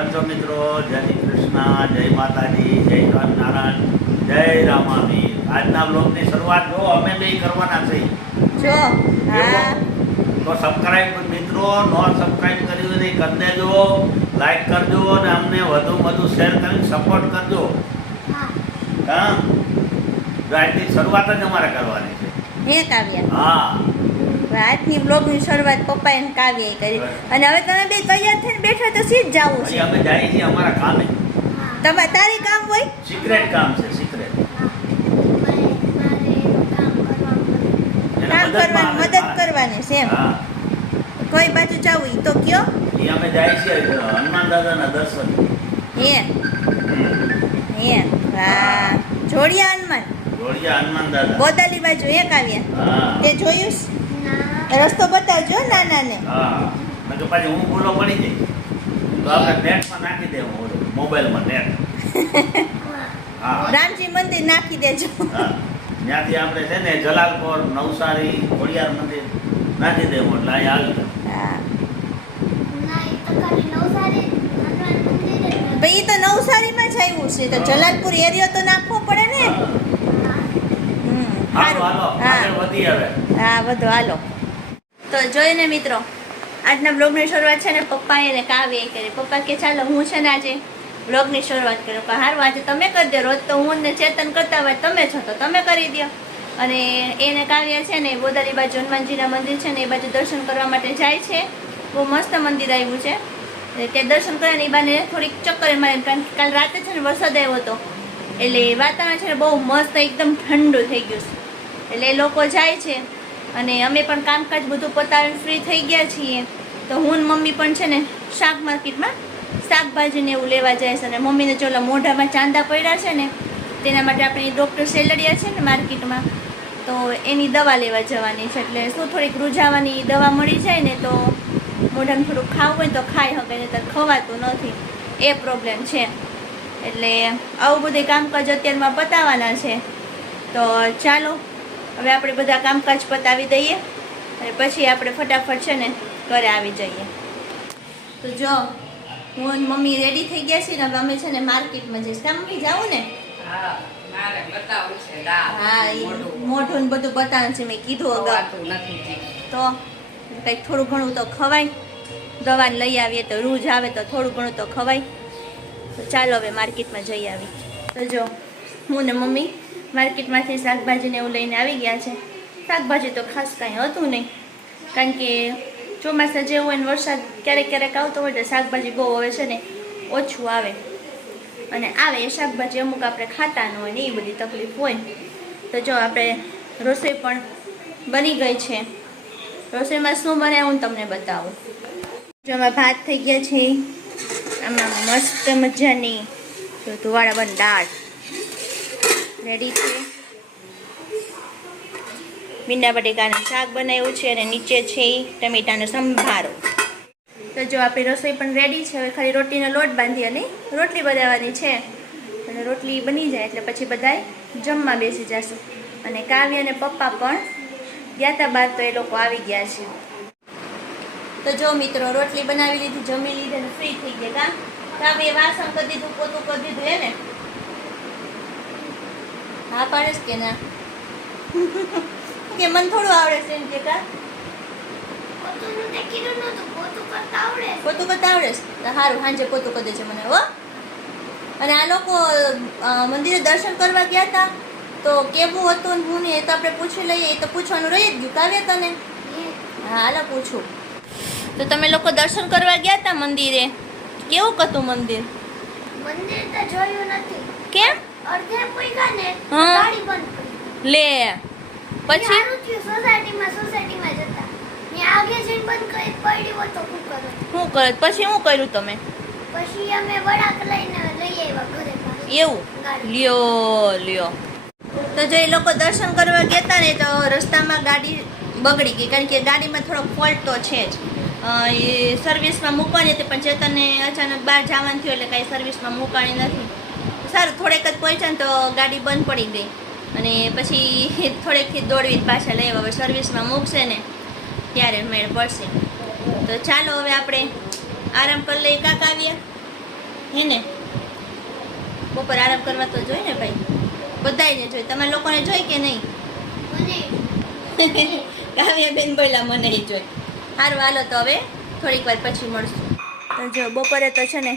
કેમ છો મિત્રો? જય શ્રી કૃષ્ણ, જય માતાજી, જય સ્વામિનારાયણ, જય રામાવીર. આજના બ્લોગની શરૂઆત જો અમે બે કરવાના છે. જો હા તો સબસ્ક્રાઇબ મિત્રો, નો સબસ્ક્રાઇબ કર્યું નહીં કરી દેજો, લાઈક કરજો અને અમને વધુ શેર કરીને સપોર્ટ કરજો. હા, જો આજની શરૂઆત જ અમારે કરવાની છે. હે કાવ્યા, હા, આજની બ્લોગની શરૂઆત પપ્પા અને કાવ્યાએ કરી. અને હવે તમે બે તૈયાર થઈને બેઠા તો સીધ જવું છે. અમે જઈએ છીએ અમારા કામે. તારી કામ હોય, સિક્રેટ કામ છે, સિક્રેટ. કામ કરવાની મદદ કરવાની છે એમ. હા, કોઈ બાજુ જવું ઈ તો કયો. એ અમે જાય છીએ હનુમાન દાદાના દર્શન. હે હે વાહ, જોડિયા હનુમાન જોડિયા હનુમાન દાદા. ગોદાલી બાજુ હે કાવ્યા, હા, તે જોયું છે? રસ્તો બતાવજો નાના ને. હા. મેં તો પાછી હું ભૂલો પડી જાય તો આપણે નેટમાં નાખી દેવું, ઓલું મોબાઈલમાં નેટ. હા, રામજી મંદિર નાખી દેજો. હા. ત્યાંથી આપણે છે ને જલાલપોર, નવસારી, ખોડિયાર મંદિર નાખી દેવું એટલે અહીંયા આવી જાય. હા ભાઈ, ઈ તો નવસારીમાં જ આવ્યું છે, તો જલાલપુર એરિયો તો નાખવો પડે ને. હાલો હાલો હા આગળ વધી હવે. હા બધું હાલો. તો જોઈને મિત્રો, આજના બ્લોગની શરૂઆત છે ને પપ્પાએ ને કાવ્યએ કરી. પપ્પા કે ચાલો હું છે ને આજે બ્લોગની શરૂઆત કરું. હારું, આજે તમે કરી દો. રોજ તો હું ને ચેતન કરતા હોય, તમે છો તો તમે કરી દો. અને એને કાવ્ય છે ને ગોદાલી બાજુ હનુમાનજીના મંદિર છે ને એ બાજુ દર્શન કરવા માટે જાય છે. બહુ મસ્ત મંદિર આવ્યું છે. તે દર્શન કરવાની બાને થોડીક ચક્કર મારે, કારણ કે કાલ રાતે છે ને વરસાદ આવ્યો હતો એટલે વાતાવરણ છે ને બહુ મસ્ત એકદમ ઠંડુ થઈ ગયું છે. એટલે એ લોકો જાય છે અને અમે પણ કામકાજ બધું પતાવીને ફ્રી થઈ ગયા છીએ. તો હું ને મમ્મી પણ છે ને શાક માર્કેટમાં શાકભાજીને એવું લેવા જાય છે. અને મમ્મીને જો મોઢામાં ચાંદા પડ્યા છે ને તેના માટે આપણી ડૉક્ટર સેલડિયા છે ને માર્કેટમાં, તો એની દવા લેવા જવાની છે. એટલે શું થોડીક રૂઝાવાની દવા મળી જાય ને તો મોઢામાં થોડુંક ખાવું હોય તો ખાઈ શકે, ને તો ખવાતું નથી, એ પ્રોબ્લેમ છે. એટલે આવું બધું કામકાજ અત્યારમાં પતાવવાના છે. તો ચાલો હવે આપણે બધા કામકાજ પતાવી દઈએ અને પછી આપણે ફટાફટ છે ને ઘરે આવી જઈએ. તો જો હું અને મમ્મી રેડી થઈ ગયા છીએ ને. હવે અમે છે ને માર્કેટમાં જઈશ. ત્યાં મમ્મી જાવું ને? હા, મારે બતાવું છે દાળ. હા, મોઢું ને બધું બતાવવાનું છે, મેં કીધું અગાઉ. ખવાતું નથી જી. તો કંઈક થોડું ઘણું તો ખવાય. દવાને લઈ આવીએ તો રૂજ આવે તો થોડું ઘણું તો ખવાય. તો ચાલો હવે માર્કેટમાં જઈ આવી. તો જો હું ને મમ્મી માર્કેટમાંથી શાકભાજીને એવું લઈને આવી ગયા છે. શાકભાજી તો ખાસ કાંઈ હતું નહીં, કારણ કે ચોમાસા જેવું હોય ને વરસાદ ક્યારેક આવતો હોય તો શાકભાજી બહુ હવે છે ને ઓછું આવે. અને આવે એ શાકભાજી અમુક આપણે ખાતા ન હોય ને એ બધી તકલીફ હોય. તો જો આપણે રસોઈ પણ બની ગઈ છે. રસોઈમાં શું બને હું તમને બતાવું. જો આમાં ભાત થઈ ગયા છે. આમાં મસ્ત મજાની ધુવાળા બંધ દાળ રેડી છે. ભીંડા બટેકાનું શાક બનાવ્યું છે અને નીચે છે ટમેટાનો સંભારો. તો જો આપણી રસોઈ પણ રેડી છે. હવે ખાલી રોટલીનો લોટ બાંધી અને રોટલી બનાવવાની છે. અને રોટલી બની જાય એટલે પછી બધાય જમવા બેસી જશું. અને કાવ્ય અને પપ્પા પણ ગયા હતા બહાર, તો એ લોકો આવી ગયા છે. તો જો મિત્રો, રોટલી બનાવી લીધી, જમી લીધી અને ફ્રી થઈ ગયા. કાવ્ય વાસણ કરી દીધું, પોતું કરી દીધું. એને હા પાડે કે ના કે મને થોડું આવડે છે એમ કે કા પોતું કરતા આવડે છે. સારું, સાંજે પોતું કરી દેજે મને હો. અને આ લોકો મંદિરે દર્શન કરવા ગયા હતા તો કેવું હતું ને હું ને એ તો આપણે પૂછી લઈએ. એ તો પૂછવાનું રહી જ ગયું. કાવ્ય તને? હા હાલો પૂછું. તો તમે લોકો દર્શન કરવા ગયા હતા મંદિરે, કેવું હતું મંદિર? મંદિર તો જોયું નથી. કેમ? અડધે પૂગ્યા ને હા. ગાડી બંધ પડી. લે પછી સારું થયું સોસાયટીમાં જતા. ને આગે જઈને બંધ કરી પડી હોત તો શું કરે? શું કરે? પછી શું કર્યું તમે? પછી અમે વડાક લઈને લઈ આવ્યા ઘરે પાછા. એવું લ્યો. તો જો એ લોકો દર્શન કરવા ગયા હતા ને તો રસ્તામાં ગાડી બગડી ગઈ, કારણ કે ગાડીમાં થોડો ફોલ્ટ તો છે જ. એ સર્વિસમાં મૂકવાની હતી પણ ચેતનને અચાનક બહાર જવાનું થયું એટલે કાંઈ સર્વિસમાં મૂકવાની નથી. સારું, થોડેક જ પહોંચ્યા ને તો ગાડી બંધ પડી ગઈ. અને પછી થોડેકથી દોડવી પાછા લઈ આવ્યા. હવે સર્વિસમાં મૂકશે ને ત્યારે મેળ પડશે. તો ચાલો હવે આપણે આરામ કરી લઈએ. કાકા આવ્યા? હે ને બપોર આરામ કરવા તો જોઈ ને ભાઈ, બધાયને જોઈ. તમે લોકોને જોઈ કે નહીં? મને કાવ્યાબેન બોલ્યા મને ઈ જોઈ. સારું હાલો તો હવે થોડીક વાર પછી મળશું. તો જો બપોરે તો છે ને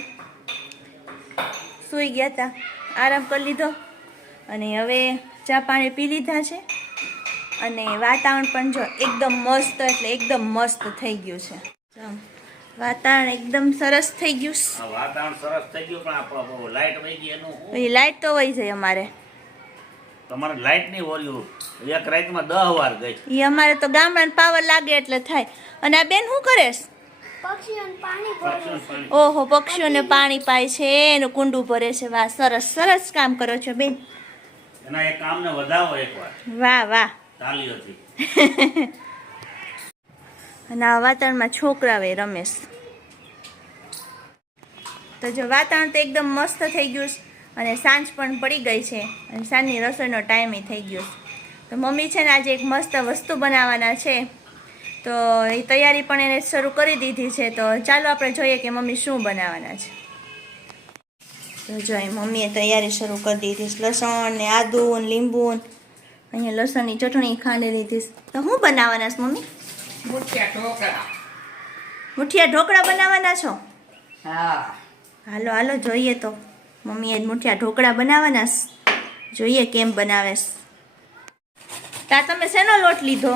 સૂઈ ગયા હતા, આરામ કરી લીધો અને હવે ચા પાણી પી લીધા છે અને વાતાવરણ પણ જો એકદમ મસ્ત એટલે એકદમ મસ્ત થઈ ગયું છે. જો, વાતાવરણ એકદમ સરસ થઈ ગયું. આ વાતાવરણ સરસ થઈ ગયું પણ આપણો લાઈટ વહી ગઈ એનું શું? પછી લાઈટ તો વહી જાય અમારે. તમારે લાઈટ નહીં વળ્યું, એક રાતમાં 10 વાર ગઈ. એ અમારે તો ગામડાને પાવર લાગે એટલે થાય. અને આ બેન શું કરેશ? પક્ષીઓને પાણી ભરે પક્ષીઓને પાણી. ઓહો, પક્ષીઓને પાણી પાય છે, એનું કુંડું ભરે છે. વાહ, સરસ સરસ કામ કરો છો બેન. એના એ કામને વધાવો એકવાર વાહ વાહ. તાલીઓથી. અને આ વાતાવરણમાં છોકરાઓ રમેશ. તો જો વાતાવરણ તો એકદમ મસ્ત થઈ ગયું છે અને સાંજ પણ પડી ગઈ છે અને સાંજની રસોઈનો ટાઈમ થઈ ગયો છે. તો મમ્મી છે ને આજે એક મસ્ત વસ્તુ બનાવવાના છે, તો એ તૈયારી પણ એને શરૂ કરી દીધી છે. તો ચાલો આપણે જોઈએ કે મમ્મી શું બનાવવાના છે. તો જો મમ્મીએ તૈયારી શરૂ કરી દીધી છે. લસણ ને આદુ ને લીંબુ, અહીંયા લસણની ચટણી ખાંડી લીધી છે. તો શું બનાવવાના છે મમ્મી? મુઠિયા ઢોકળા. મુઠિયા ઢોકળા બનાવવાના છો? હા. હાલો હાલો જોઈએ. તો મમ્મીએ મુઠિયા ઢોકળા બનાવવાના છે, જોઈએ કેમ બનાવે છે. તા તમે શેનો લોટ લીધો?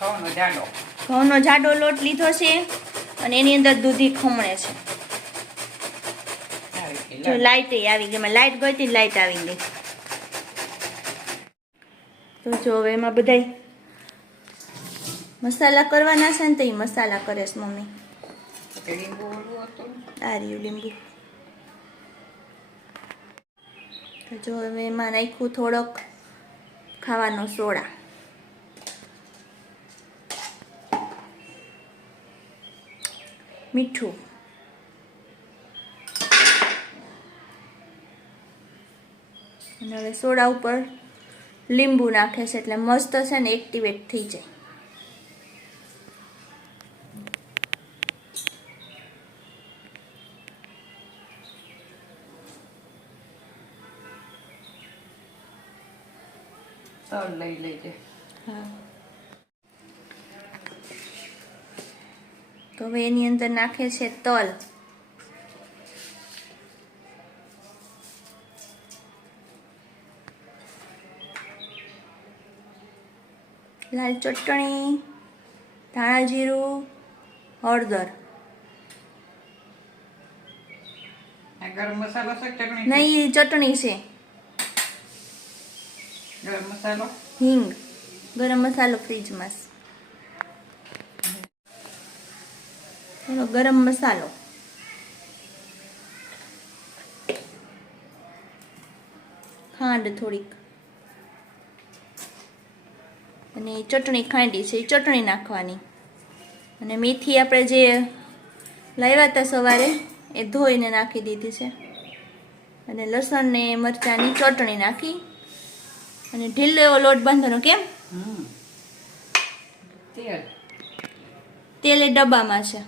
ઘઉંનો જાડો. ઘઉંનો જાડો લોટ લીધો છે અને એની અંદર દૂધી ખમણે છે. આવી જો લાઈટ આવી ગઈ, એમાં લાઈટ ગઈ હતી, લાઈટ આવી ગઈ. તો જો હવે એમાં બધાય મસાલા કરવાના છે ને, તો એ મસાલા કરે છે મમ્મી. લીંબુ ઓલું હતું. આ રહ્યું લીંબુ. તો જો હવે એમાં નાખ્યું થોડોક ખાવાનો સોડા, મીઠું, અને હવે સોડા ઉપર લીંબુ નાખે છે એટલે મસ્ત છે ને એક્ટિવેટ થઈ જાય. તલ લઈ લેજે. હા, તો હવે એની અંદર નાખે છે તલ, લાલ ચટણી, ધાણા જીરું, હળદર. આ ગરમ મસાલો છે કે ચટણી? નહીં, એ ચટણી છે. ગરમ મસાલો. હિંગ, ગરમ મસાલો ફ્રીજમાં છે. થોડો ગરમ મસાલો, ખાંડ થોડીક, અને ચટણી ખાંડી છે એ ચટણી નાખવાની. અને મેથી આપણે જે લાવ્યા હતા સવારે એ ધોઈને નાખી દીધી છે. અને લસણ ને મરચાંની ચટણી નાખી અને ઢીલો એવો લોટ બાંધવાનો. કેમ? તેલ. તેલ એ ડબ્બામાં છે.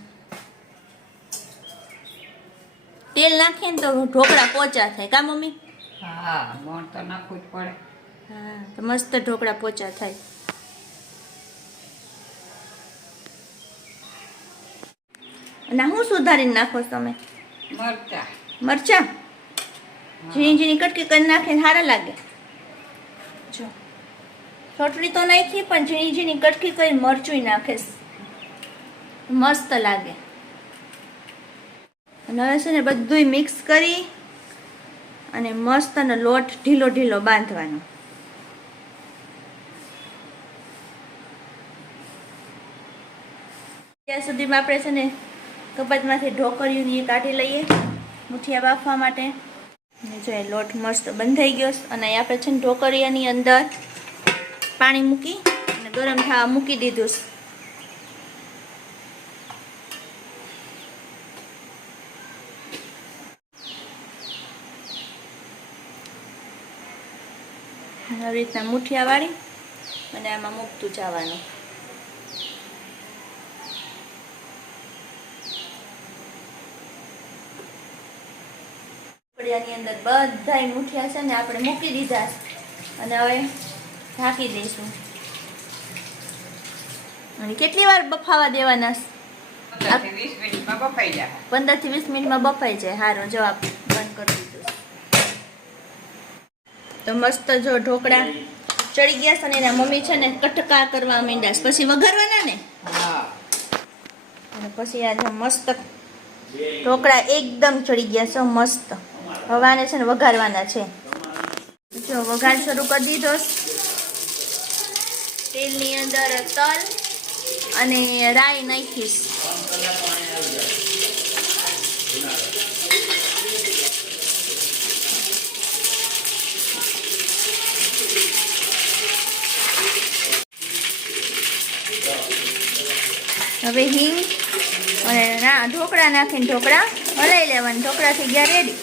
તેલ નાખીએ ને તો ઢોકળા પોચા થાય. કા મમ્મી? હા, મોણ તો નાખવું જ પડે. હા, તો મસ્ત ઢોકળા પોચા થાય. અને હું સુધારીને નાખો છો તમે? મરચા. મરચા ઝીણી ઝીણી કટકી કરી નાખીને સારા લાગે. જો ચટણી તો નાખી પણ ઝીણી ઝીણી કટકી કરી મરચું નાખે, મસ્ત લાગે. અને હવે છે ને બધુંય મિક્સ કરી અને મસ્ત લોટ ઢીલો ઢીલો બાંધવાનો. ત્યાં સુધીમાં આપણે છે ને કપાતમાંથી ઢોકળીઓની એ કાઢી લઈએ મુઠિયા બાફવા માટે. અને જો એ લોટ મસ્ત બંધાઈ ગયો અને અહીં આપણે છે ને ઢોકળિયાની અંદર પાણી મૂકી અને ગરમ થવા મૂકી દીધું. આવી રીતના મુઠિયા વાળી અને આમાં મૂકતું જવાનું. આપણે આની અંદર બધાય મુઠિયા છે ને આપણે મૂકી દીધા છે અને હવે ઢાંકી દઈશું. અને કેટલી વાર બફાવા દેવાના? 15 થી 20 મિનિટમાં બફાઈ જાય. 15 થી 20 મિનિટમાં બફાઈ જાય. સારું, જો આપ બંધ કરી દીધું. તો મસ્ત જો ઢોકળા ચડી ગયા છે અને એના મમ્મી છે ને કટકા કરવા માંડ્યા છે. પછી વઘારવાના ને હા અને પછી આ જો મસ્ત ઢોકળા એકદમ ચડી ગયા છે મસ્ત. હવે આને છે ને વઘારવાના છે. જો વઘાર શરૂ કરી દીધો. તેલની અંદર તલ અને રાઈ નાખીશ. હવે હિંગ અને ઢોકળા નાખીને ઢોકળા હલાવી લેવાના. ઢોકળા થઈ ગયા રેડી.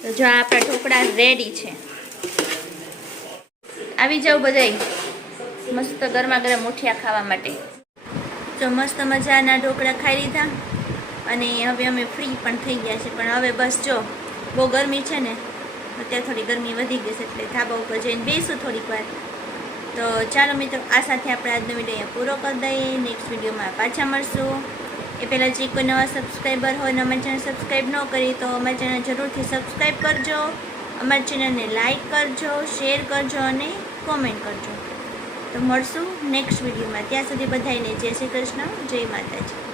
તો જો આપણા ઢોકળા રેડી છે. આવી જાવ બધાય મસ્ત ગરમા ગરમ મુઠિયા ખાવા માટે. જો મસ્ત મજાના ઢોકળા ખાઈ લીધા અને હવે અમે ફ્રી પણ થઈ ગયા છે. પણ હવે બસ જો બહુ ગરમી છે ને, અત્યારે થોડી ગરમી વધી ગઈ છે એટલે ધાબા ઉપર જઈને બેસું થોડીક વાર. તો ચાલો મિત્રો, આ સાથે આપણે આજનો વિડીયો અહીંયા પૂરો કરી દઈએ. નેક્સ્ટ વિડીયોમાં પાછા મળશું. એ પહેલાં જે કોઈ નવા સબસ્ક્રાઈબર હોય અને અમારી ચેનલ સબસ્ક્રાઈબ ન કરી તો અમારી ચેનલ જરૂરથી સબસ્ક્રાઈબ કરજો. અમારી ચેનલને લાઈક કરજો, શેર કરજો અને કોમેન્ટ કરજો. તો મળશું નેક્સ્ટ વિડીયોમાં. ત્યાં સુધી બધાને જય શ્રી કૃષ્ણ, જય માતાજી.